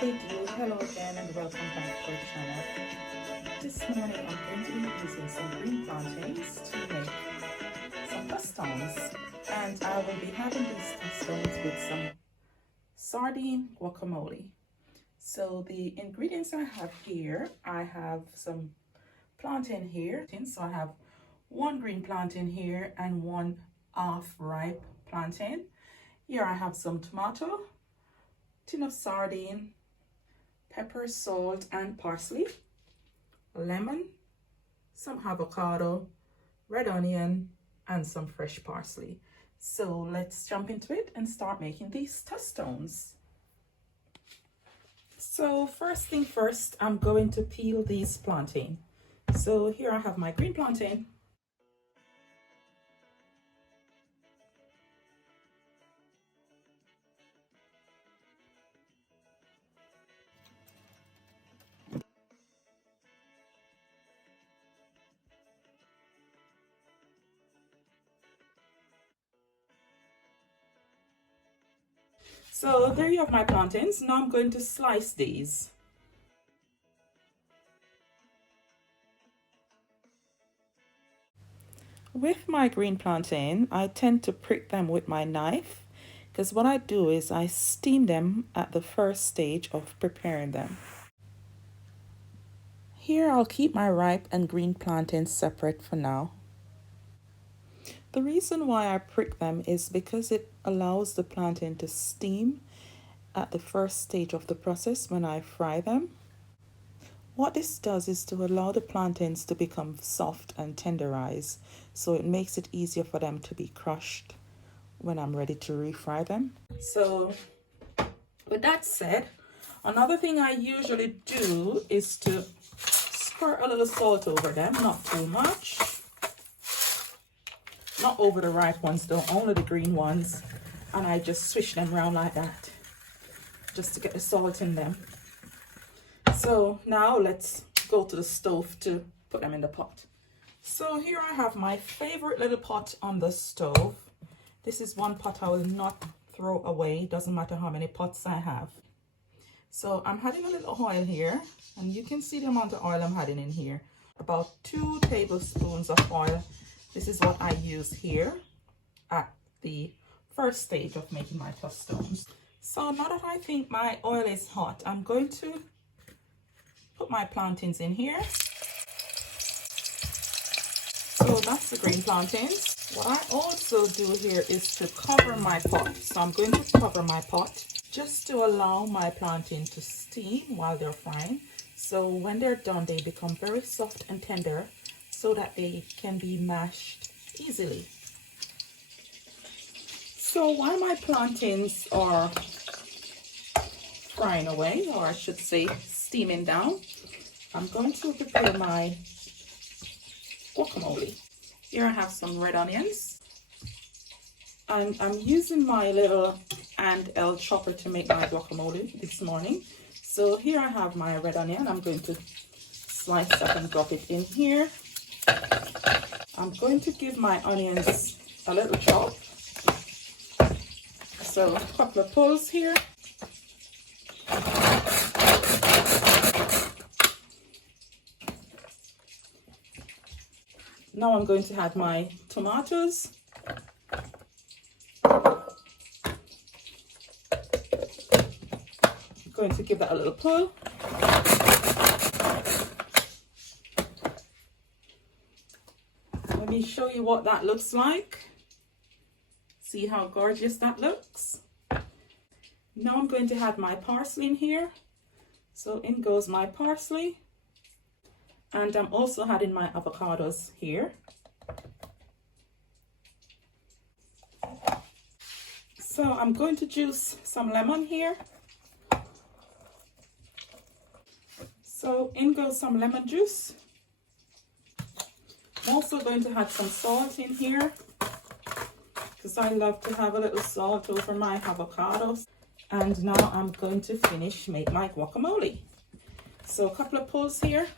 what it do? Hello again and welcome back to our channel. This morning I'm going to be using some green plantains to make some tostones, and I will be having these tostones with some sardine guacamole. So the ingredients I have here, I have some plantain here. So I have one green plantain here and one half ripe plantain. Here I have some tomato, tin of sardine, pepper, salt, and parsley, lemon, some avocado, red onion, and some fresh parsley. So let's jump into it and start making these tostones. So first thing first, I'm going to peel these plantain. So here I have my green plantain. So there you have my plantains. Now I'm going to slice these. With my green plantain, I tend to prick them with my knife because what I do is I steam them at the first stage of preparing them. Here I'll keep my ripe and green plantains separate for now. The reason why I prick them is because it allows the plantain to steam at the first stage of the process when I fry them. What this does is to allow the plantains to become soft and tenderized, so it makes it easier for them to be crushed when I'm ready to refry them. So with that said, another thing I usually do is to squirt a little salt over them, not too much. Not over the ripe ones though, only the green ones. And I just swish them around like that, just to get the salt in them. So now let's go to the stove to put them in the pot. So here I have my favorite little pot on the stove. This is one pot I will not throw away, doesn't matter how many pots I have. So I'm adding a little oil here, and you can see the amount of oil I'm adding in here. About 2 tablespoons of oil. This is what I use here at the first stage of making my tostones. So now that I think my oil is hot, I'm going to put my plantains in here. So that's the green plantains. What I also do here is to cover my pot. So I'm going to cover my pot just to allow my plantain to steam while they're frying. So when they're done, they become very soft and tender, so that they can be mashed easily. So while my plantains are frying away, or I should say steaming down, I'm going to prepare my guacamole. Here I have some red onions, and I'm using my little handheld chopper to make my guacamole this morning. So here I have my red onion. I'm going to slice that and drop it in here. I'm going to give my onions a little chop. So a couple of pulls here. Now I'm going to add my tomatoes. I'm going to give that a little pull. Let me show you what that looks like. See how gorgeous that looks. Now I'm going to add my parsley in here. So in goes my parsley. And I'm also adding my avocados here. So I'm going to juice some lemon here. So in goes some lemon juice. I'm also going to add some salt in here, because I love to have a little salt over my avocados. And now I'm going to make my guacamole. So a couple of pulls here.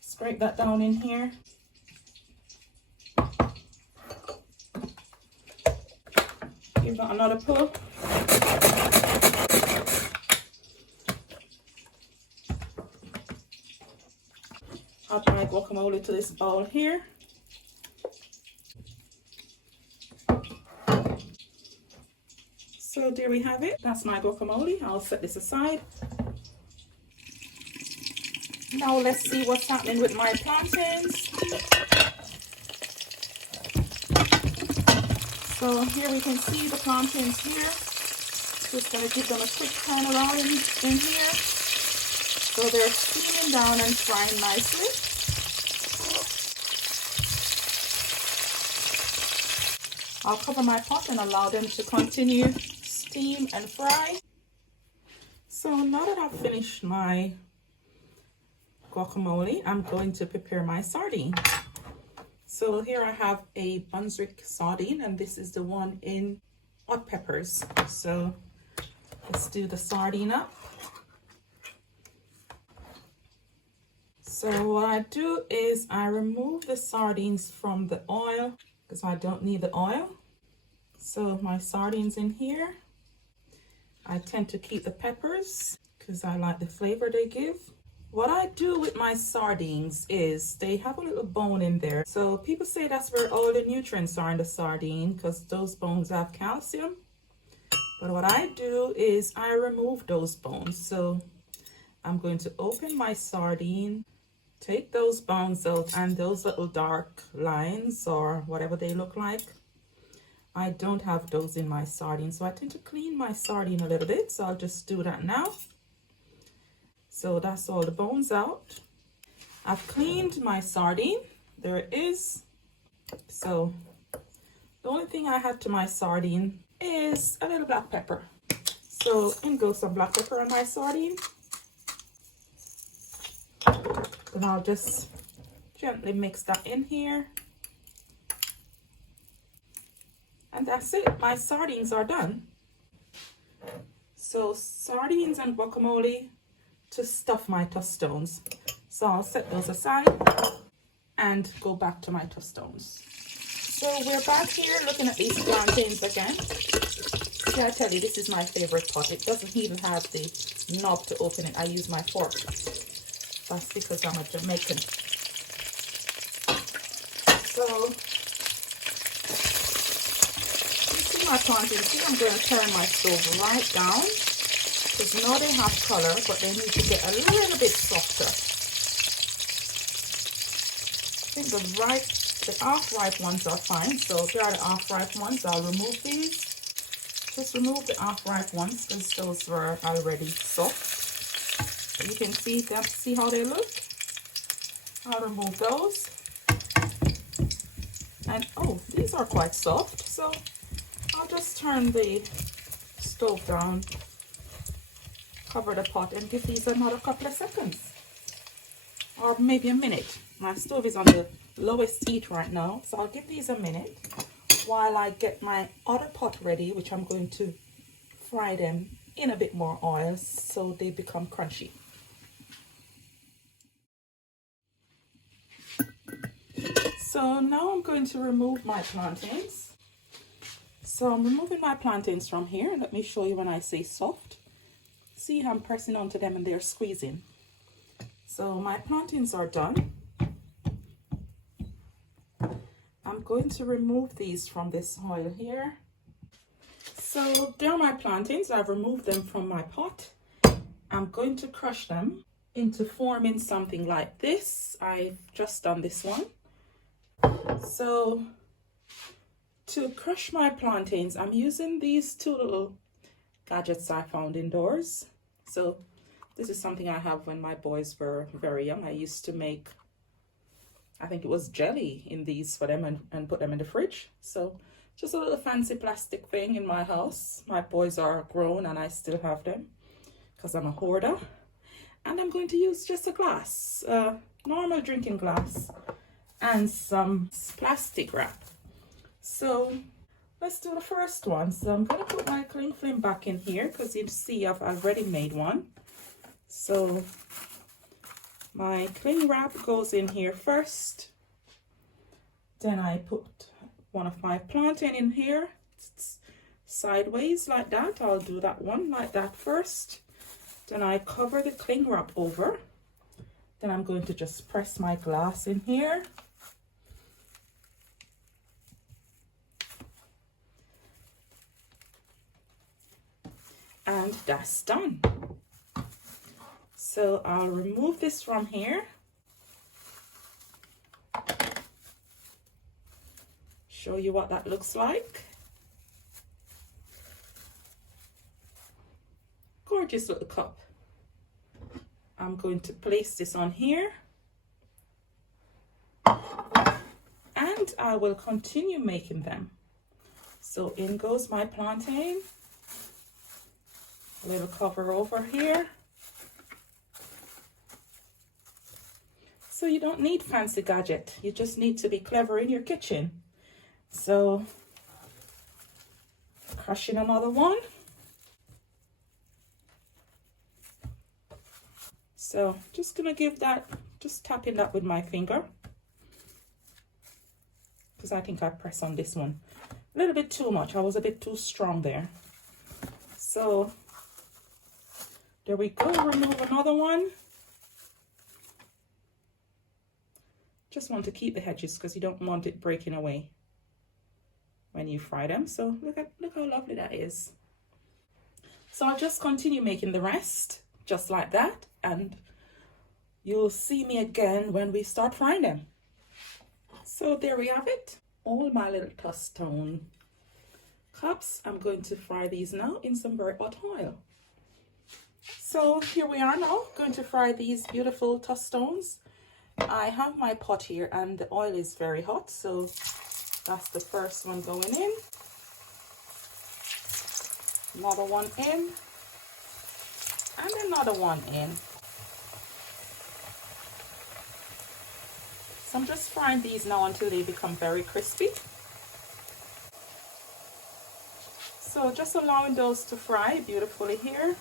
Scrape that down in here. give that another pull. Add my guacamole to this bowl here. So there we have it. That's my guacamole. I'll set this aside. Now let's see what's happening with my plantains. So here we can see the plantains here. Just going to give them a quick turn around in here. So they're steaming down and frying nicely. I'll cover my pot and allow them to continue steam and fry. So now that I've finished my guacamole, I'm going to prepare my sardine. So here I have a Brunswick sardine, and this is the one in hot peppers. So let's do the sardine up. So what I do is I remove the sardines from the oil because I don't need the oil. So my sardines in here. I tend to keep the peppers because I like the flavor they give. What I do with my sardines is they have a little bone in there. So people say that's where all the nutrients are in the sardine because those bones have calcium. But what I do is I remove those bones. So I'm going to open my sardine, take those bones out, and those little dark lines or whatever they look like, I don't have those in my sardine. So I tend to clean my sardine a little bit. So I'll just do that now. So that's all the bones out. I've cleaned my sardine. There it is. So the only thing I add to my sardine is a little black pepper. So in goes some black pepper on my sardine. Then I'll just gently mix that in here. And that's it. My sardines are done. So sardines and guacamole to stuff my tostones. So I'll set those aside and go back to my tostones. So we're back here looking at these plantains again. See, I tell you, this is my favorite pot. It doesn't even have the knob to open it. I use my fork. That's because I'm a Jamaican. So you see my plantains. See, I'm going to turn my stove right down. Because now they have color, but they need to get a little bit softer. I think the half-ripe ones are fine. So if they are the half-ripe ones, I'll remove these. Just remove the half-ripe ones because those were already soft. So you can see how they look. I'll remove those. And oh, these are quite soft. So I'll just turn the stove down, cover the pot, and give these another couple of seconds or maybe a minute. My stove is on the lowest heat right now, so I'll give these a minute while I get my other pot ready, which I'm going to fry them in a bit more oil so they become crunchy. So now I'm going to remove my plantains. So I'm removing my plantains from here. Let me show you when I say soft. See how I'm pressing onto them and they're squeezing. So my plantains are done. I'm going to remove these from this oil here. So there are my plantains. I've removed them from my pot. I'm going to crush them into forming something like this. I've just done this one. So to crush my plantains, I'm using these two little gadgets I found indoors. So this is something I have when my boys were very young. I used to make, I think it was jelly in these for them and put them in the fridge. So just a little fancy plastic thing in my house. My boys are grown and I still have them because I'm a hoarder. And I'm going to use just a glass, normal drinking glass, and some plastic wrap. So let's do the first one. So I'm going to put my cling film back in here because you see I've already made one. So my cling wrap goes in here first. Then I put one of my plantain in here. It's sideways like that. I'll do that one like that first. Then I cover the cling wrap over. Then I'm going to just press my glass in here. And that's done. So I'll remove this from here. Show you what that looks like. Gorgeous little cup. I'm going to place this on here. And I will continue making them. So in goes my plantain. A little cover over here. So you don't need fancy gadget. You just need to be clever in your kitchen. So crushing another one. So just gonna give that, just tapping that with my finger, because I think I pressed on this one a little bit too much. I was a bit too strong there. So there we go. Remove another one. Just want to keep the edges because you don't want it breaking away when you fry them. So look how lovely that is. So I'll just continue making the rest just like that, and you'll see me again when we start frying them. So there we have it, all my little Tostone cups. I'm going to fry these now in some very hot oil. So here we are now, going to fry these beautiful Tostones. I have my pot here and the oil is very hot, so that's the first one going in. Another one in. And another one in. So I'm just frying these now until they become very crispy. So just allowing those to fry beautifully here.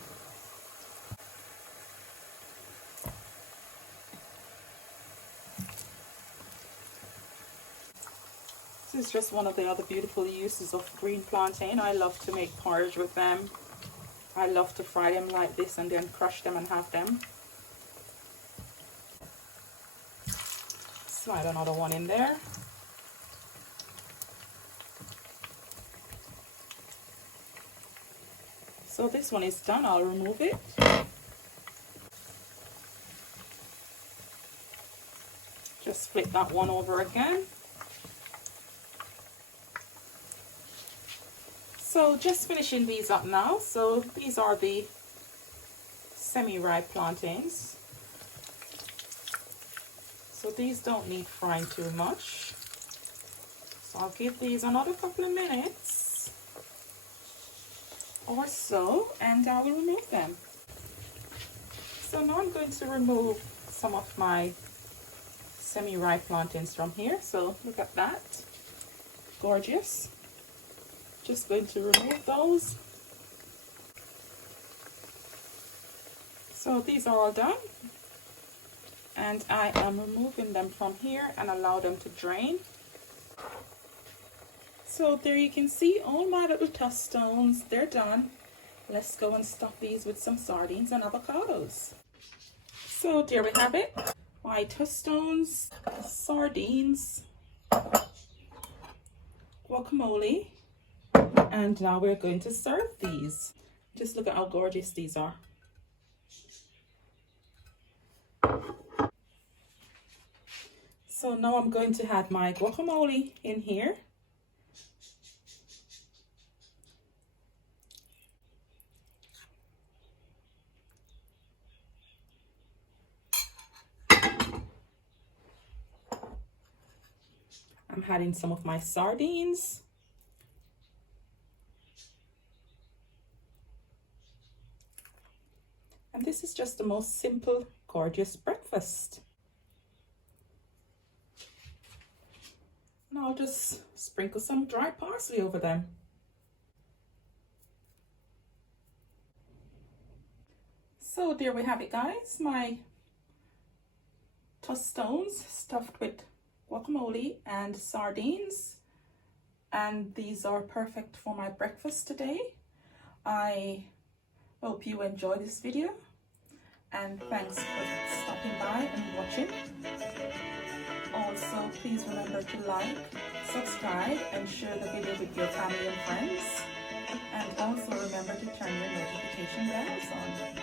This is just one of the other beautiful uses of green plantain. I love to make porridge with them. I love to fry them like this and then crush them and have them. Slide another one in there. So this one is done. I'll remove it. Just flip that one over again. So just finishing these up now. So these are the semi-ripe plantains. So these don't need frying too much. So I'll give these another couple of minutes or so, and I will remove them. So now I'm going to remove some of my semi-ripe plantains from here. So look at that, gorgeous. Just going to remove those. So these are all done, and I am removing them from here and allow them to drain. So there you can see all my little Tostones, they're done. Let's go and stuff these with some sardines and avocados. So there we have it, my Tostones, sardines, guacamole. And now we're going to serve these. Just look at how gorgeous these are. So now I'm going to add my guacamole in here. I'm adding some of my sardines. And this is just the most simple, gorgeous breakfast. Now I'll just sprinkle some dry parsley over them. So there we have it, guys. My Tostones stuffed with guacamole and sardines. and these are perfect for my breakfast today. I hope you enjoy this video, and thanks for stopping by and watching. Also, please remember to like, subscribe, and share the video with your family and friends. And also remember to turn your notification bells on.